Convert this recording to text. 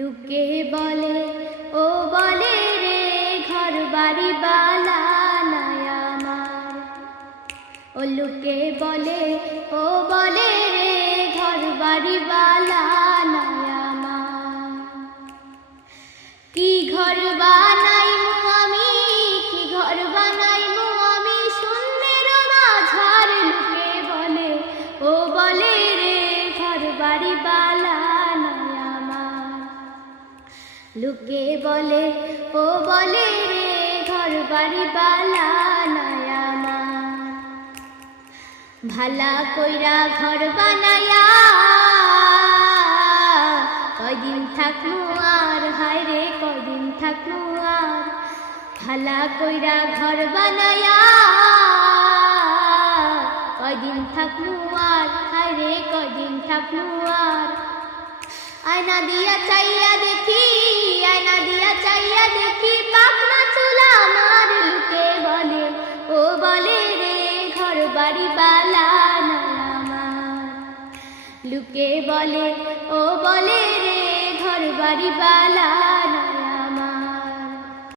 লুকে বলে ও বলে রে ঘর বাড়ি বালা নাই আমার। ও লুকে বলে ও বলে রে ঘর বাড়ি বালা নাই আমার। কি ঘর বানাইমু আমি, কি ঘর বানাইমু আমি শূন্যের মাঝার। লুকে বলে ও বলে রে ঘর বাড়ি বালা নাই আমার। লুকে বলে ও বলে রে ঘর বাড়ি বালা নাই আমার। ভালা কইরা ঘর বানায়া কয়দিন থাকমু আর, হায় রে কয়দিন থাকমু আর। ভালা কইরা ঘর বানায়া কয়দিন থাকমু আর, হায় রে কয়দিন থাকমু আর। আয়না দিয়া চাইয়া দেখি, আয়না দিয়া চাইয়া দেখি পাখনা চুলা আমার। লুকে বলে ও বলে রে ঘর বাড়ি বালা নাই আমার। লুকে বলে ও বলে রে ঘর বাড়ি বালা